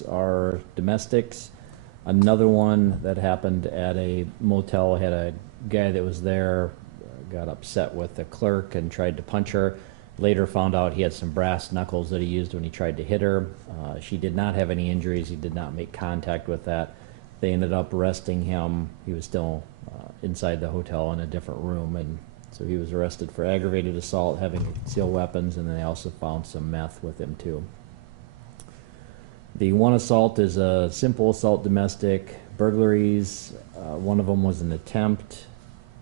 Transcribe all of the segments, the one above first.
those are domestics. Another one that happened at a motel had a guy that was there, got upset with the clerk and tried to punch her. Later found out he had some brass knuckles that he used when he tried to hit her. She did not have any injuries. He did not make contact with that. They ended up arresting him. He was still inside the hotel in a different room, and so he was arrested for aggravated assault, having concealed weapons, and then they also found some meth with him too. The one assault is a simple assault domestic. Burglaries, one of them was an attempt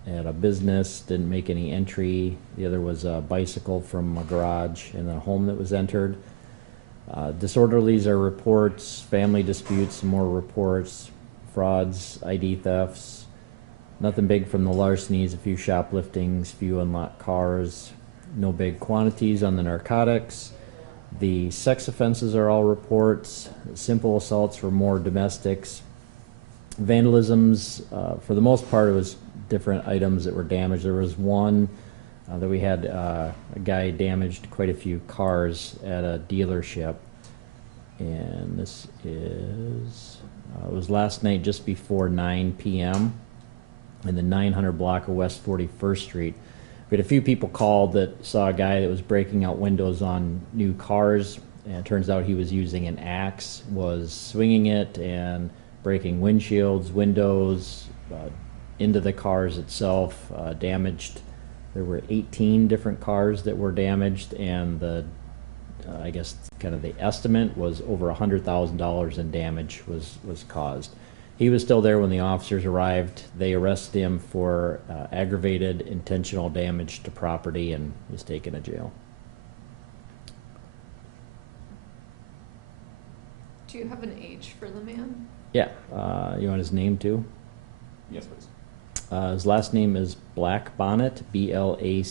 at a business, didn't make any entry. The other was a bicycle from a garage and a home that was entered. Disorderlies are reports, family disputes, more reports, frauds, ID thefts. Nothing big from the larcenies, a few shopliftings, few unlocked cars. No big quantities on the narcotics. The sex offenses are all reports. Simple assaults were more domestics. Vandalisms, for the most part, it was different items that were damaged. There was one that we had a guy damaged quite a few cars at a dealership, and this is it was last night just before 9 p.m. in the 900 block of West 41st Street. We had a few people called that saw a guy that was breaking out windows on new cars, and it turns out he was using an axe, was swinging it and breaking windshields, windows, into the cars itself, damaged. There were 18 different cars that were damaged, and the I guess kind of the estimate was over $100,000 in damage was caused. He was still there when the officers arrived. They arrested him for aggravated intentional damage to property and was taken to jail. Do you have an age for the man? Yeah. You want his name too? Yes, please. His last name is Black Bonnet, Black Bonnet.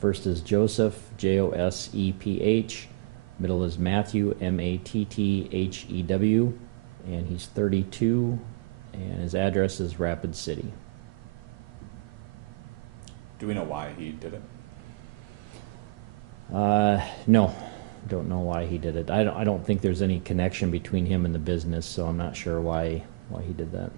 First is Joseph, Joseph. Middle is Matthew, Matthew, and he's 32, and his address is Rapid City. Do we know why he did it? No, don't know why he did it. I don't think there's any connection between him and the business, so I'm not sure why he did that.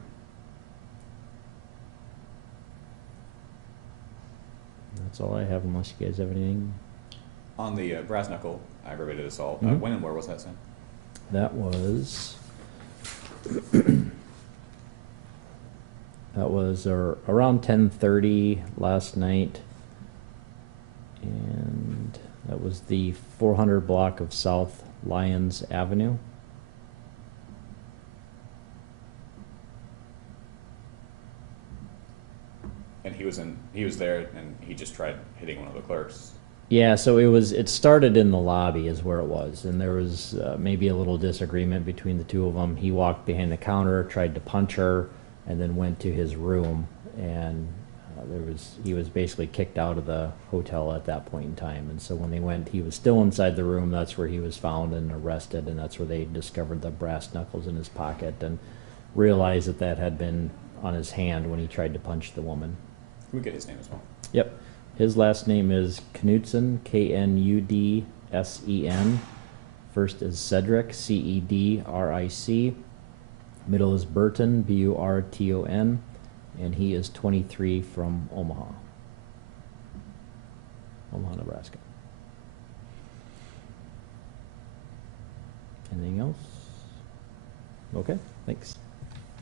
That's all I have, unless you guys have anything. On the brass knuckle aggravated assault, Mhm. when and where was that, Sam? That was that was around 10:30 last night, and that was the 400 block of South Lyons Avenue. And he was there, and he just tried hitting one of the clerks. Yeah, so it started in the lobby is where it was, and there was maybe a little disagreement between the two of them. He walked behind the counter, tried to punch her, and then went to his room, and he was basically kicked out of the hotel at that point in time. And so when they went, he was still inside the room. That's where he was found and arrested, and that's where they discovered the brass knuckles in his pocket and realized that had been on his hand when he tried to punch the woman. Can we get his name as well? Yep. His last name is Knudsen, Knudsen. First is Cedric, Cedric. Middle is Burton, Burton, and he is 23 from Omaha, Nebraska. Anything else? Okay, thanks.